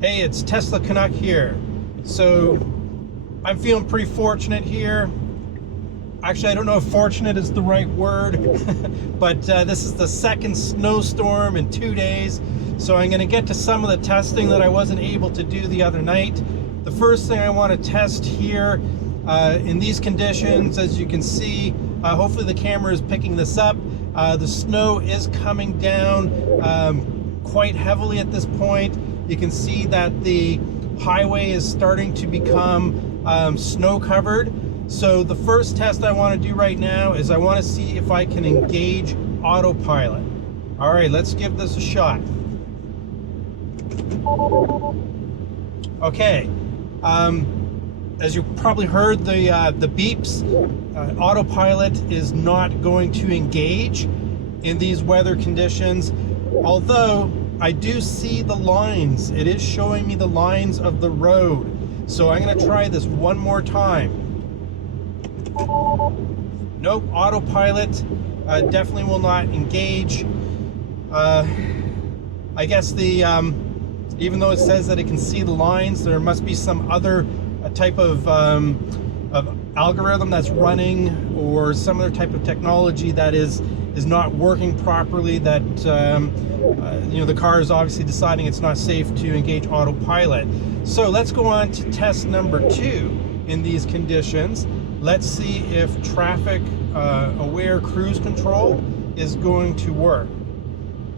Hey, it's Tesla Canuck here. So I'm feeling pretty fortunate here. Actually, I don't know if fortunate is the right word, but this is the second snowstorm in 2 days. So I'm going to get to some of the testing that I wasn't able to do the other night. The first thing I want to test here in these conditions, as you can see, hopefully the camera is picking this up. The snow is coming down quite heavily at this point. You can see that the highway is starting to become snow covered. So the first test I want to do right now is I want to see if I can engage autopilot. All right, let's give this a shot. Okay, as you probably heard the beeps, autopilot is not going to engage in these weather conditions, although I do see the lines. It is showing me the lines of the road. So I'm going to try this one more time. Nope, autopilot definitely will not engage. I guess even though it says that it can see the lines, there must be some other type of algorithm that's running, or some other type of technology that is not working properly, that the car is obviously deciding it's not safe to engage autopilot. So let's go on to test number 2 in these conditions. Let's see if traffic aware cruise control is going to work.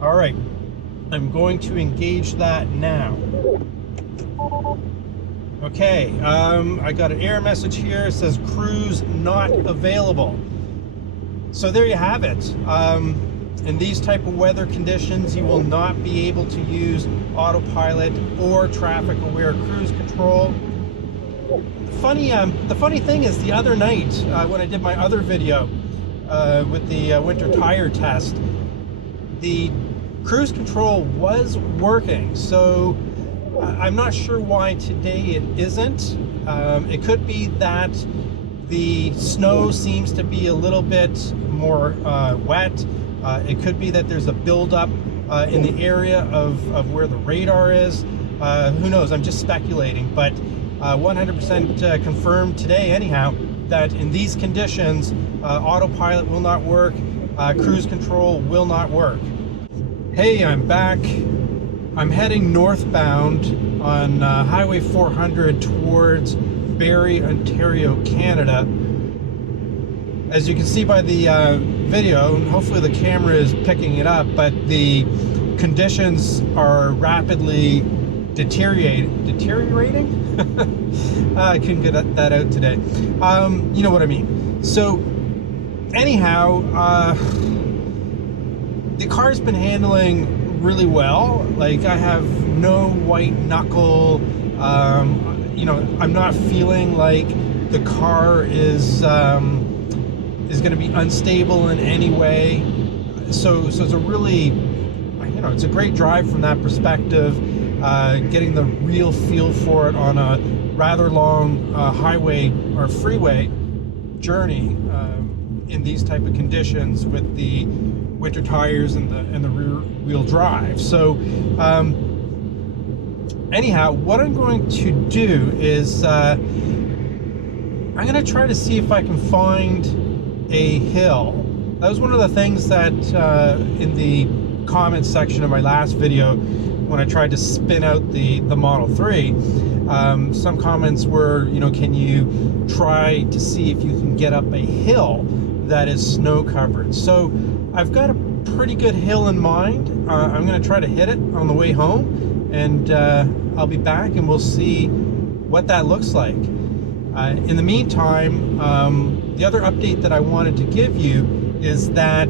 All right, I'm going to engage that now. Okay, I got an error message here. It says cruise not available. So there you have it. In these type of weather conditions, you will not be able to use autopilot or traffic aware cruise control. The funny thing is, the other night when I did my other video with the winter tire test, the cruise control was working. So I'm not sure why today it isn't. It could be that the snow seems to be a little bit more wet. It could be that there's a buildup in the area of where the radar is. Who knows? I'm just speculating, but 100% confirmed today anyhow that in these conditions autopilot will not work, cruise control will not work. Hey, I'm back. I'm heading northbound on Highway 400 towards Barrie, Ontario, Canada. As you can see by the video, and hopefully the camera is picking it up, but the conditions are rapidly deteriorating? I couldn't get that out today. You know what I mean. So anyhow, the car's been handling really well. Like, I have no white knuckle. I'm not feeling like the car is going to be unstable in any way. So it's a really, it's a great drive from that perspective. Getting the real feel for it on a rather long highway or freeway journey in these type of conditions with the winter tires and the rear wheel drive. So anyhow, what I'm going to do is I'm going to try to see if I can find a hill. That was one of the things that in the comments section of my last video, when I tried to spin out the Model 3, some comments were, can you try to see if you can get up a hill that is snow covered? So I've got a pretty good hill in mind. I'm going to try to hit it on the way home, and I'll be back and we'll see what that looks like. In the meantime, the other update that I wanted to give you is that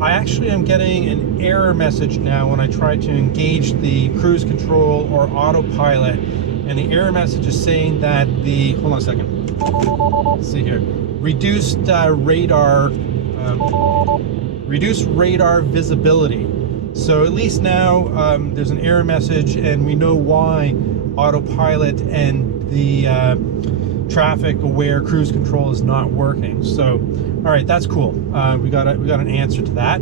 I actually am getting an error message now when I try to engage the cruise control or autopilot, and the error message is saying that hold on a second, let's see here, reduced radar visibility. So at least now there's an error message, and we know why autopilot and the traffic aware cruise control is not working. So all right, that's cool. We got an answer to that.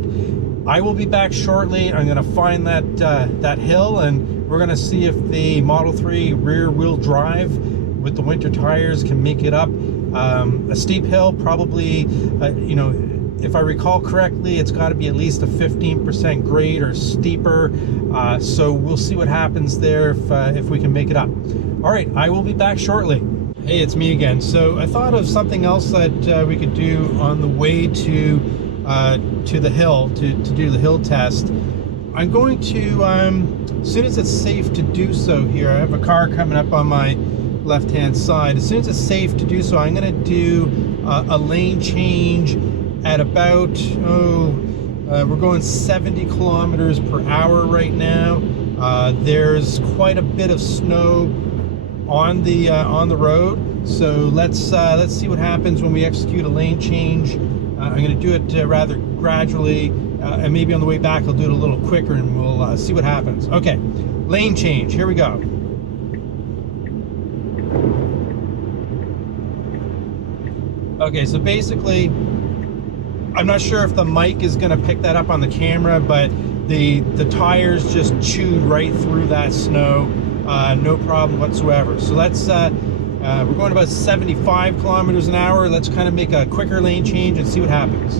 I will be back shortly. I'm going to find that hill, and We're going to see if the Model 3 rear-wheel drive with the winter tires can make it up a steep hill. Probably, you know, if I recall correctly, it's got to be at least a 15% grade or steeper. So we'll see what happens there if we can make it up. All right, I will be back shortly. Hey, it's me again. So I thought of something else that we could do on the way to the hill to do the hill test. I'm going to, as soon as it's safe to do so here, I have a car coming up on my left-hand side. As soon as it's safe to do so, I'm going to do a lane change at about, we're going 70 kilometers per hour right now. There's quite a bit of snow on the road, so let's see what happens when we execute a lane change. I'm going to do it rather gradually, and maybe on the way back I'll do it a little quicker, and we'll see what happens. Okay, lane change. Here we go. Okay, so basically, I'm not sure if the mic is going to pick that up on the camera, but the tires just chewed right through that snow, no problem whatsoever. So let's we're going about 75 kilometers an hour. Let's kind of make a quicker lane change and see what happens.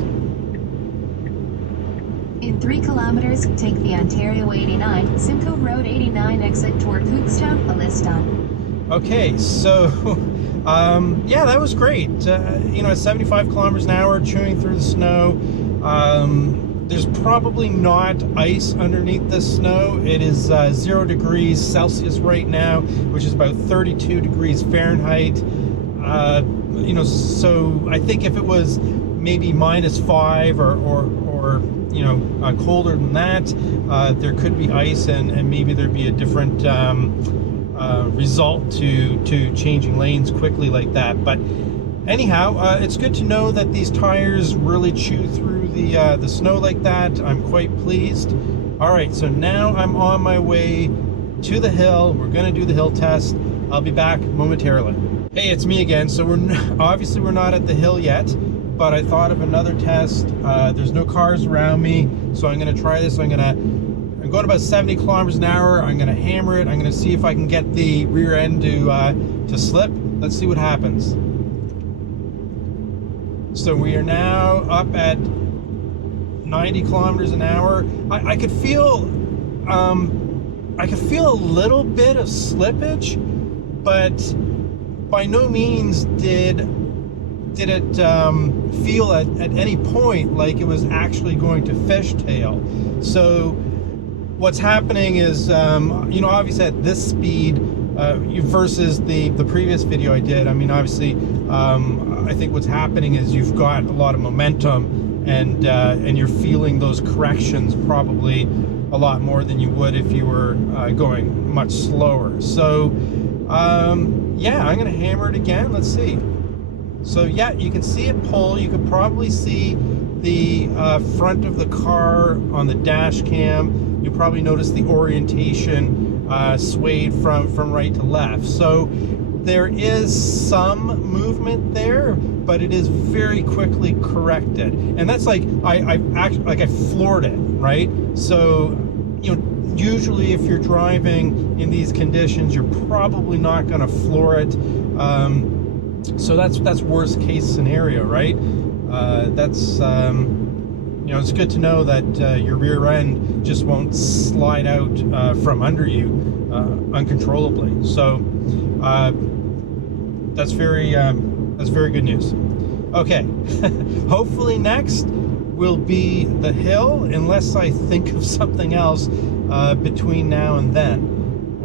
In 3 kilometers, take the Ontario 89, Simcoe Road 89 exit toward Cookstown, Aliston. Okay, so yeah, that was great. You know, at 75 kilometers an hour, chewing through the snow. There's probably not ice underneath this snow. It is 0 degrees Celsius right now, which is about 32 degrees Fahrenheit. You know, so I think if it was maybe -5 or you know, colder than that, there could be ice, and maybe there'd be a different result to changing lanes quickly like that. But anyhow, it's good to know that these tires really chew through the snow like that. I'm quite pleased. All right, so now I'm on my way to the hill. We're going to do the hill test. I'll be back momentarily. Hey, it's me again. So obviously we're not at the hill yet, but I thought of another test. There's no cars around me, so I'm going to try this. I'm going about 70 kilometers an hour. I'm going to hammer it. I'm going to see if I can get the rear end to slip. Let's see what happens. So we are now up at 90 kilometers an hour. I could feel a little bit of slippage, but by no means did it feel at any point like it was actually going to fishtail. So what's happening is, you know, obviously at this speed versus the previous video I did, I mean, obviously, I think what's happening is you've got a lot of momentum, and you're feeling those corrections probably a lot more than you would if you were going much slower. So yeah, I'm gonna hammer it again. Let's see. So yeah, you can see it pull. You can probably see the front of the car on the dash cam. You'll probably notice the orientation swayed from right to left. So there is some movement there, but it is very quickly corrected. And that's like I floored it, right? So, you know, usually if you're driving in these conditions, you're probably not going to floor it. So that's worst case scenario, right? That's you know, it's good to know that your rear end just won't slide out from under you uncontrollably. So that's very good news. Okay, hopefully next will be the hill, unless I think of something else between now and then.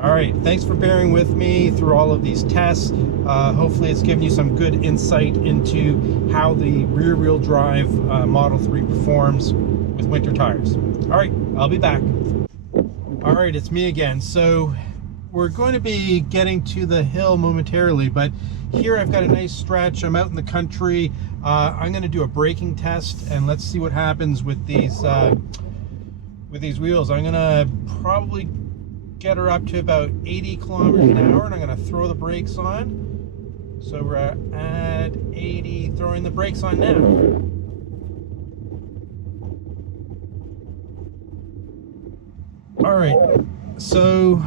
All right, thanks for bearing with me through all of these tests. Hopefully it's given you some good insight into how the rear-wheel drive Model 3 performs with winter tires. All right, I'll be back. All right, it's me again. So we're going to be getting to the hill momentarily, but here I've got a nice stretch. I'm out in the country. I'm going to do a braking test, and let's see what happens with these wheels. I'm going to probably get her up to about 80 kilometers an hour, and I'm going to throw the brakes on. So we're at 80, throwing the brakes on now. All right, So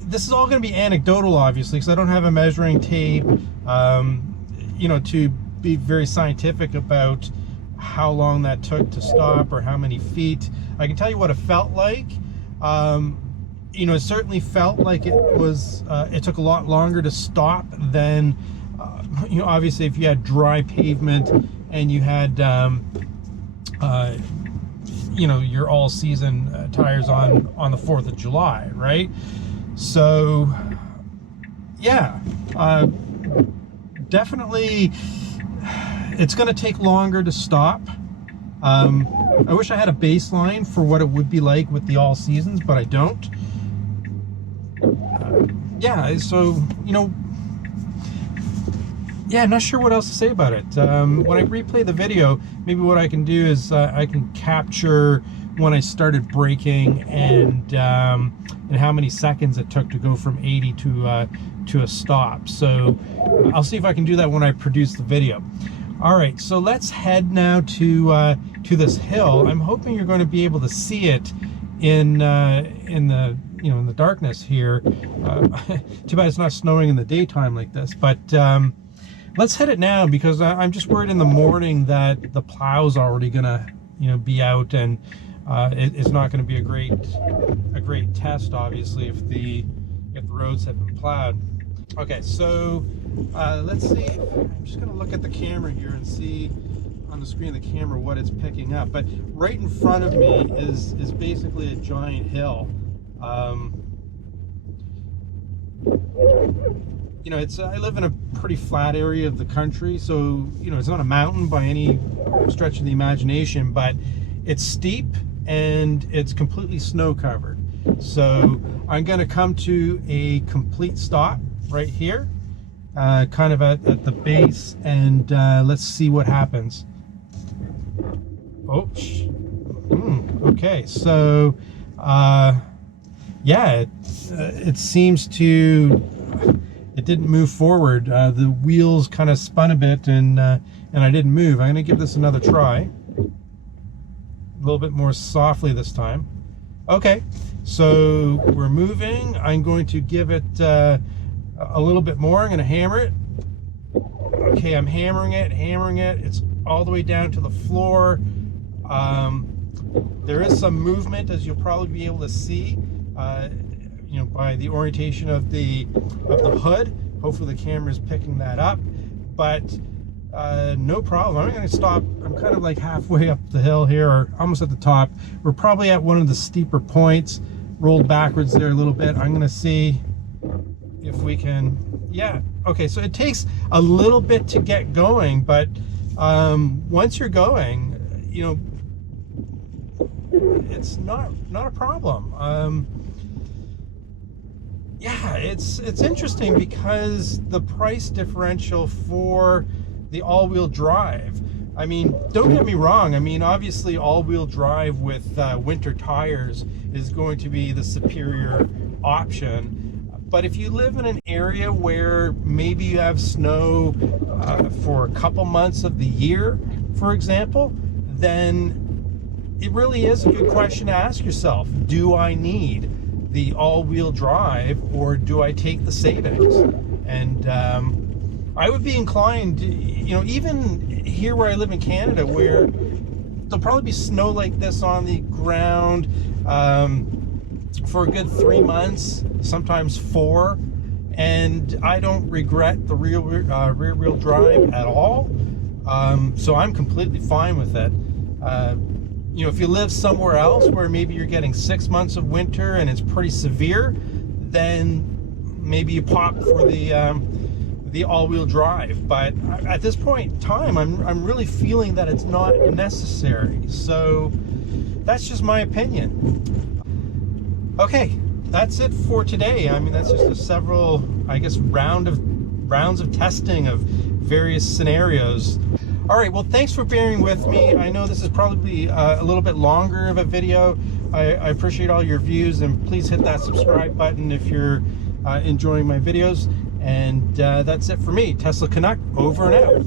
this is all going to be anecdotal, obviously, because I don't have a measuring tape, you know, to be very scientific about how long that took to stop or how many feet. I can tell you what it felt like. You know, it certainly felt like it was, it took a lot longer to stop than, you know, obviously if you had dry pavement and you had, you know, your all-season tires on the 4th of July, right? So, yeah, definitely it's going to take longer to stop. I wish I had a baseline for what it would be like with the all seasons, but I don't. Yeah, so, you know, yeah, I'm not sure what else to say about it. When I replay the video, maybe what I can do is I can capture when I started braking and how many seconds it took to go from 80 to a stop. So I'll see if I can do that when I produce the video. All right, so let's head now to this hill. I'm hoping you're going to be able to see it in the, you know, in the darkness here. Too bad it's not snowing in the daytime like this, but let's hit it now, because I'm just worried in the morning that the plow's already gonna, you know, be out, and it's not going to be a great test, obviously, if the roads have been plowed. Okay, so let's see. I'm just going to look at the camera here and see on the screen of the camera what it's picking up. But right in front of me is basically a giant hill. You know, I live in a pretty flat area of the country, so, you know, it's not a mountain by any stretch of the imagination, but it's steep and it's completely snow covered. So I'm going to come to a complete stop right here, kind of at the base, and let's see what happens. Oh, okay, so yeah, it seems to, it didn't move forward. The wheels kind of spun a bit, and I didn't move. I'm going to give this another try. A little bit more softly this time. Okay, so we're moving. I'm going to give it a little bit more. I'm going to hammer it. Okay, I'm hammering it. It's all the way down to the floor. There is some movement, as you'll probably be able to see, you know, by the orientation of the hood. Hopefully the camera is picking that up, but no problem. I'm going to stop. I'm kind of like halfway up the hill here, or almost at the top. We're probably at one of the steeper points. Rolled backwards there a little bit. I'm going to see if we can, yeah. Okay, so it takes a little bit to get going, but once you're going, you know, it's not a problem. Yeah, it's interesting because the price differential for the all-wheel drive, I mean, don't get me wrong, I mean, obviously all-wheel drive with winter tires is going to be the superior option. But if you live in an area where maybe you have snow for a couple months of the year, for example, then it really is a good question to ask yourself. Do I need the all-wheel drive, or do I take the savings? And I would be inclined, you know, even here where I live in Canada, where there'll probably be snow like this on the ground for a good 3 months, sometimes 4, and I don't regret the rear wheel drive at all. So I'm completely fine with it. You know, if you live somewhere else where maybe you're getting 6 months of winter and it's pretty severe, then maybe you pop for the all-wheel drive. But at this point in time, I'm really feeling that it's not necessary. So that's just my opinion. Okay, that's it for today. I mean, that's just a several, I guess, rounds of testing of various scenarios. All right, well, thanks for bearing with me. I know this is probably a little bit longer of a video. I appreciate all your views, and please hit that subscribe button if you're enjoying my videos. And that's it for me. Tesla Canuck, over and out.